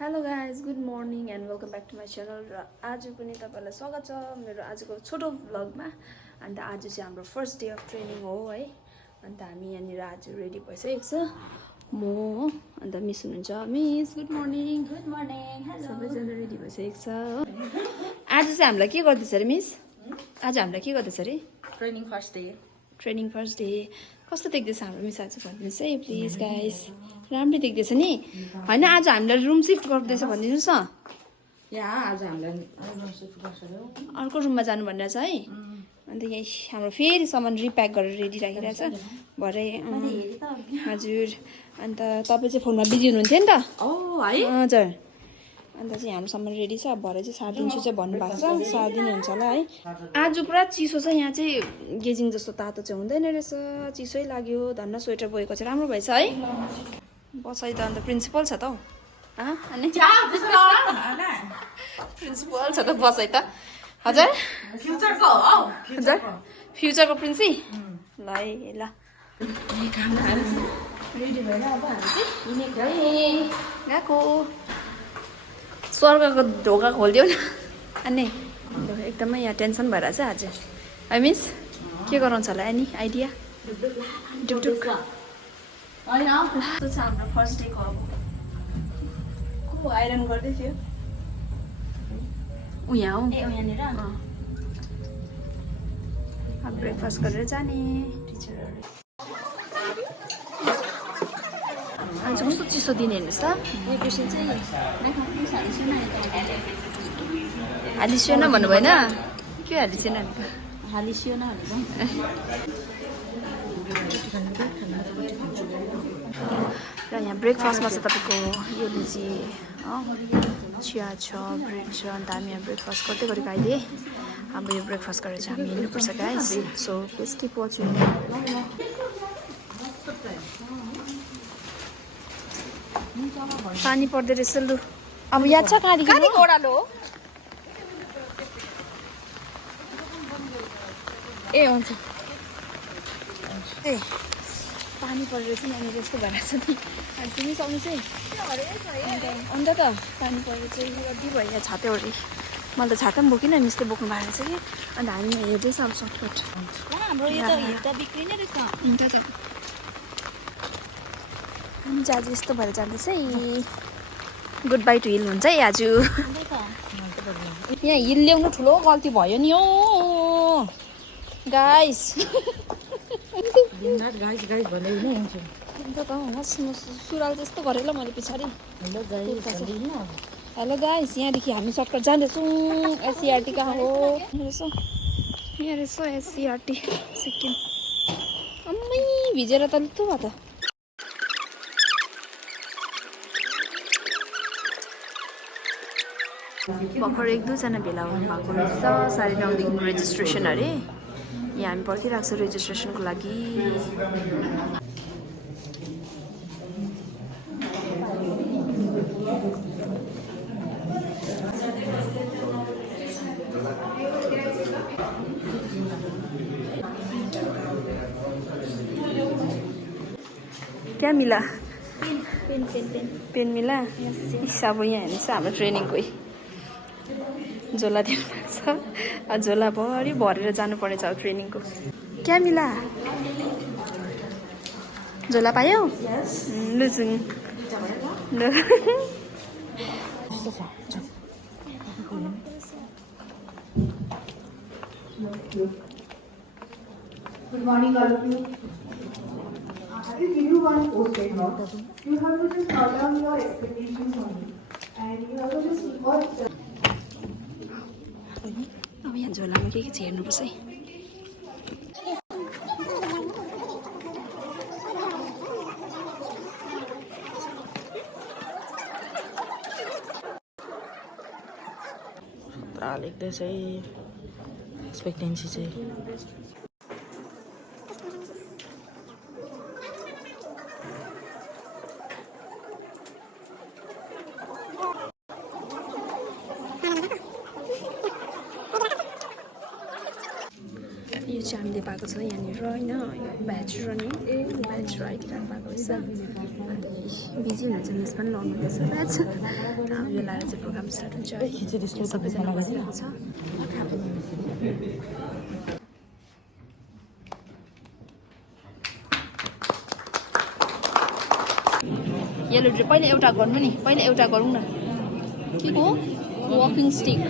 Hello guys good morning and welcome back to my channel र आज पनि तपाईँलाई स्वागत छ मेरो आजको छोटो भ्लगमा। अन्त आज चाहिँ हाम्रो फर्स्ट डे अफ ट्रेनिङ हो है। अन्त हामी यहाँनिर आज रेडी भइसकेको छ म अन्त मिस हुनुहुन्छ। Miss good morning. Good morning. Hello. सबैजना रेडी भइसकेको छ हो। आज चाहिँ हामीलाई के गर्दैछ अरे मिस? आज हामीलाई के गर्दैछ अरे? Training first day. Training first day कस्तो देख्दैछ हाम्रो मिस आज भनिदिनुहोस् है प्लिज गाइस। राम्रै देख्दैछ नि होइन? आज हामीलाई रुम सिफ्ट गर्दैछ भनिदिनुहोस् न। यहाँ आज हामीलाई रुम सिफ्ट गर्छ रे। अर्को रुममा जानु भनिरहेछ है। अन्त यही हाम्रो फेरि सामान रिप्याक गरेर रेडी राखिरहेछ भरे। हजुर अन्त तपाईँ चाहिँ फोनमा बिजी हुनुहुन्थ्यो नि त? है हजुर। अन्त चाहिँ हाम्रो सामान रेडी छ। भरे चाहिँ सारिदिन्छु चाहिँ भन्नुभएको छ। सारिदिनु हुन्छ होला है। आज पुरा चिसो छ यहाँ चाहिँ। गेजिङ जस्तो तातो चाहिँ हुँदैन रहेछ। चिसै लाग्यो। धन्न स्वेटर बोकेको चाहिँ राम्रो भएछ है। बसाइ त अन्त प्रिन्सिपल छ त हौ। अनि प्रिन्सिपल छ त बसाइ त। हजुर फ्युचरको हो। हजुर फ्युचरको प्रिन्सी ल है ल। रेडी भएर अब हामी चाहिँ हिँडेको है। गएको स्वर्गको ढोका खोलिदियो न। अनि एकदमै यहाँ टेन्सन भइरहेछ आज है मिस। के गराउँछ होला एनी आइडिया? डुकडुक छ हाम्रो फर्स्ट डेको। अब को आइरन गर्दै थियो ऊ यहाँ हौ। यहाँनिर अब ब्रेकफास्ट गरेर जाने टिचरहरू। आज कस्तो चिसो दिन हेर्नुहोस् त। यो क्वेसन चाहिँ हालिसिएन भन्नु भएन? के हालिसिएन? हालिसिएन र यहाँ ब्रेकफास्टमा चाहिँ तपाईँको यो लिची चिया छ, ब्रेड छ। अन्त हामी यहाँ ब्रेकफास्ट गर्दै गरेको अहिले। अब यो ब्रेकफास्ट गरेर चाहिँ हामी हिँड्नुपर्छ guys. So please keep watching. पानी पर्दै रहेछ लु। अब याद छ कहाँदेखि ओह्रालो ए हुन्छ ए पानी परेर चाहिँ यहाँनिर यस्तो भइरहेछ नि। अनि तिमी सक्नु चाहिँ अन्त त पानी परेर चाहिँ कति भयो यहाँ छाता ओरि। मैले त छाता पनि बोकिनँ मिसले बोक्नु भएको रहेछ कि। अन्त हामी हेर्दैछ अब सर्टकट। हाम्रो यो त हिल त बिक्री नै रहेछ। हुन्छ त हामी चाहिँ आज यस्तो भएर जाँदैछ है। गुड बाई टु हिल हुन्छ है आज। यहाँ हिल ल्याउनु ठुलो गल्ती भयो नि हो गाइस। गाइस गाइस भन्दै नै हुन्छ। अन्त त सुरुवाल चाहिँ यस्तो गरेँ ल मैले पछाडि। हेलो गाइस हेलो गाइस यहाँदेखि हामी सर्टकट जाँदैछौँ। एससिआरटी कहाँ हो? यहाँ रहेछ एससिआरटी सिक्किम। अम्मै भिजेर त लुत्तु भयो त। भर्खर एक दुईजना भेला हुनु भएको रहेछ। 9:30 रेजिस्ट्रेसन अरे। यहाँ हामी पर्खिरहेको छौँ रेजिस्ट्रेसनको लागि। क्या मिला? पेन मिला? अब यहाँ हेर्नुहोस् हाम्रो ट्रेनिङकै झोला दिनु भएको छ। झोलाभरि भरेर जानु परेछ अब ट्रेनिङको। क्या मिला? झोला पायौ? लुजुङ Good morning, all of you. Have you given one post-it note? You have to just note down your expectations only, and you have to just what. अब यहाँ झोलामा के छ हेर्नुपर्छ है। पुरा लेख्दैछ है एक्सपेक्टेन्सी चाहिँ। चाहिँ हामीले पाएको छ यहाँनिर होइन भ्याज रनिङ भ्याज राइड पाएको रहेछ अन्त बिजी हुनुहुन्छ मिस पनि लाउनु हुँदैछ भ्याज यो लाएर चाहिँ प्रोग्राम स्टार्ट हुन्छ सबैजना बसिरहेको छ येलो पहिला एउटा गर्नु नि पहिला एउटा गरौँ न के हो वकिङ स्टिक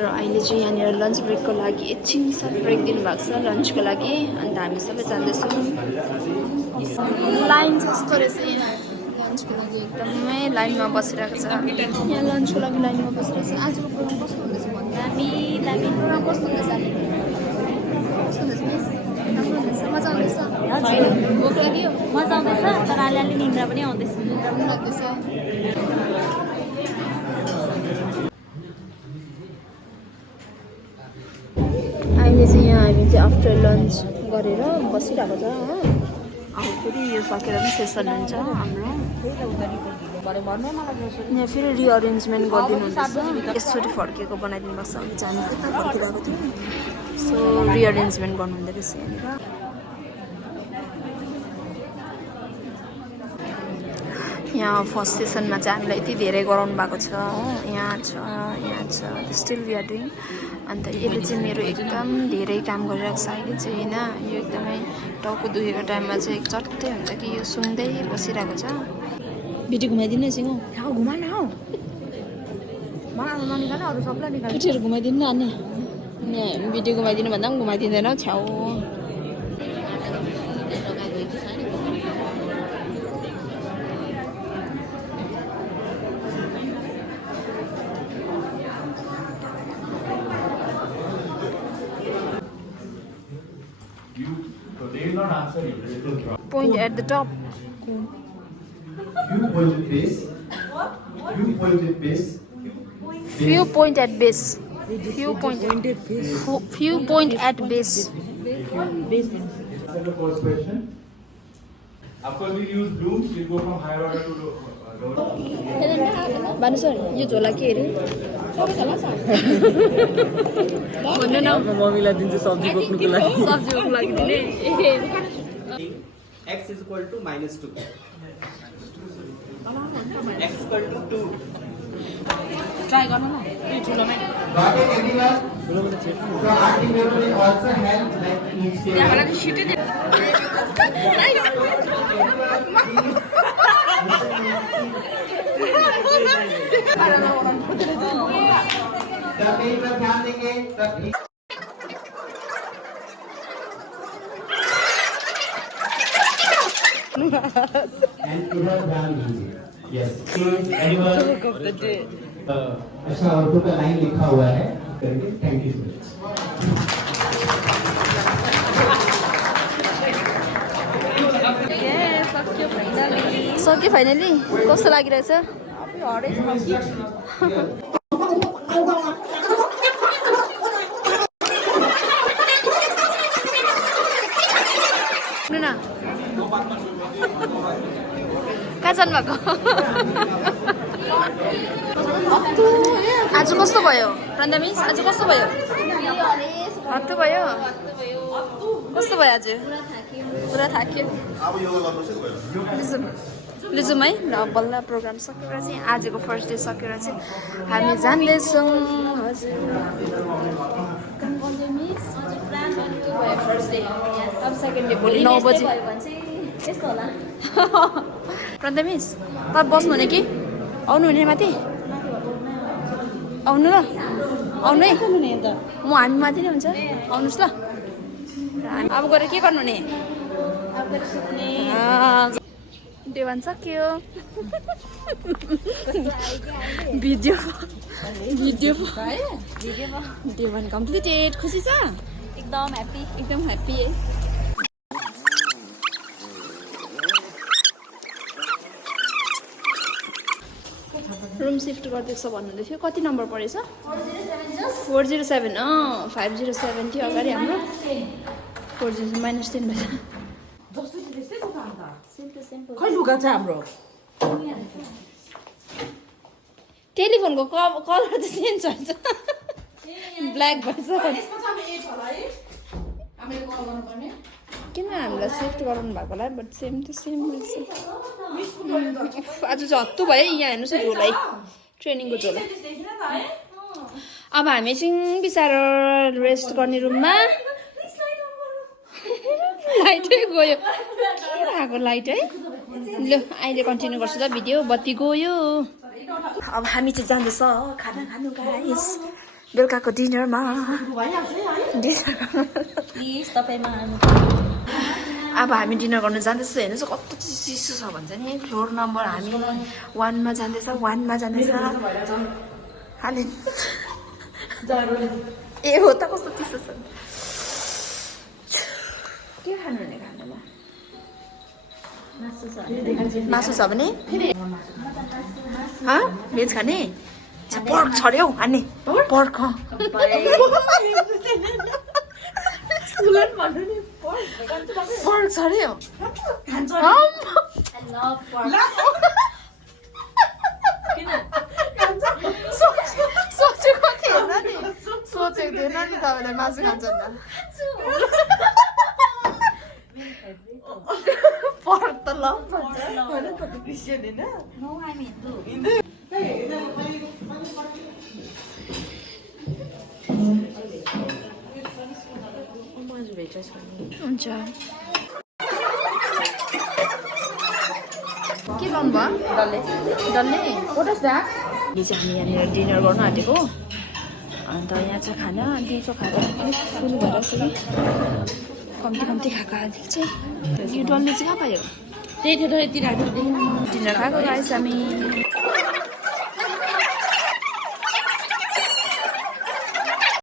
र अहिले चाहिँ यहाँनिर लन्च ब्रेकको लागि एकछिन साथ ब्रेक दिनुभएको छ लन्चको लागि अन्त हामी सबै जाँदैछौँ लाइन जस्तो रहेछ यहाँ लन्चको लागि एकदमै लाइनमा बसिरहेको छ यहाँ लन्चको लागि लाइनमा बसिरहेको छ आजको प्रोग्राम कस्तो हुँदैछ भन्नु दामी दामी प्रोग्राम कस्तो हुँदैछ अहिले कस्तो हुँदैछ मिस राम्रो हुँदैछ मजा आउँदैछ भोक लाग्यो मजा आउँदैछ तर अलिअलि निन्द्रा पनि आउँदैछ निन्द्रा पनि लाग्दैछ अहिले चाहिँ यहाँ हामी चाहिँ आफ्टर लन्च गरेर बसिरहेको छ हो अब फेरि यो सकेर पनि सेसन हुन्छ हाम्रो यहाँ फेरि रिअरेन्जमेन्ट गरिदिनु हुँदैछ यसरी फर्किएको बनाइदिनु भएको छ अनि जानु कता फर्किरहेको थियो सो रिअरेन्जमेन्ट गर्नु हुँदो रहेछ यहाँनिर यहाँ फर्स्ट सेसनमा चाहिँ हामीलाई यति धेरै गराउनु भएको छ हो यहाँ छ स्टिल वी आर डुइङ अन्त यसले चाहिँ मेरो एकदम धेरै काम गरिरहेको छ अहिले चाहिँ होइन यो एकदमै टाउको दुखेको टाइममा चाहिँ चट्टै हुन्छ कि यो सुन्दै बसिरहेको छ भिडियो घुमाइदिनु एकछिन हौ घुमा न हौ मलाई ननिकाल अरू सबलाई निकाल केटीहरू घुमाइदिनु न अनि भिडियो घुमाइदिनु भन्दा पनि घुमाइदिँदैन हौ छ्याउ They will not answer you. Point at the top. You pointed base. You pointed base. Few point at base. Few point at base. Answer the first question. Of course, we use blooms. We go from higher order to lower. भन्नु sir यो झोला के अरे भन्नु न मम्मीलाई दिन्छु सब्जी बोक्नुको लागि सब्जी बोक्नुको लागि दिने x is equal to minus 2. X is equal to 2. Try गर्नु न Got it, everyone? So asking people will also help like each day. सब एक बार ध्यान देंगे सब and इधर ध्यान दीजिए yes please anyone अच्छा उर्दू का लाइन लिखा हुआ है करके थैंक यू सो मच सक्यो फाइनली कस्तो लागिरहेछ कहाँ जानुभएको आज कस्तो भयो प्रन्दा मिस आज कस्तो भयो हत्तु भयो कस्तो भयो आज पुरा थाक्यो लिजुम है ल बल्ल प्रोग्राम सकेर चाहिँ आजको फर्स्ट डे सकेर चाहिँ हामी जाँदैछौँ हजुर अब सेकेन्ड डे भोलि 9 बजी प्रन्ता मिस तपाईँ बस्नु हुने कि आउनु हुने माथि आउनु ल आउनु है म हामी माथि नै हुन्छ आउनुहोस् ल अब गएर के गर्नु नि देवान सक्यो भिडियो देवान कम्प्लिटेड खुसी छ एकदम ह्याप्पी है रुम शिफ्ट गर्दैछ भन्नुहुँदै थियो कति नम्बर परेछ 407 507 थियो अगाडि हाम्रो 407 -10 भएछ खै लुगा छ हाम्रो टेलिफोनको कलर त चेन्ज हुन्छ ब्ल्याक भएछ किन हामीलाई सिफ्ट गराउनु भएको होला बट सेम टु सेम रहेछ आज चाहिँ हत्तु भयो यहाँ हेर्नुहोस् न झोलै ट्रेनिङको झोला अब हामी चाहिँ बिचारा रेस्ट गर्ने रुममा लाइटै गयो के भएको लाइट है ल अहिले कन्टिन्यू गर्छु त भिडियो बत्ती गयो अब हामी चाहिँ जाँदैछ खाना खानु गाइस बेलुकाको डिनरमा प्लिज तपाईँमा अब हामी डिनर गर्नु जाँदैछ हेर्नुहोस् कस्तो चिसो छ भन्छ नि फ्लोर नम्बर हामी 1 मा जाँदैछ 1 मा जाँदैछ हाले ए हो त कस्तो चिसो छ के खानु हुने खानामा मासु छ भने भेज खाने पर्क छ अरे हौ हान्ने पर्क पर्क छ अरे सोचेको थिएन नि सोचेको थिएन नि तपाईँलाई मासु खान्छ पर्क त ल हुन्छ के गर्नु भयो डल्ले हामी चाहिँ यहाँनिर डिनर गर्नु आँटेको अन्त यहाँ चाहिँ खाना दिउँसो खाना अलिक फुल भइरहेको छ कि कम्ती खाएको आज चाहिँ यो डल्ले चाहिँ कहाँ पायो त्यही थियो यति राख्नु डिनर खाएको गाइस हामी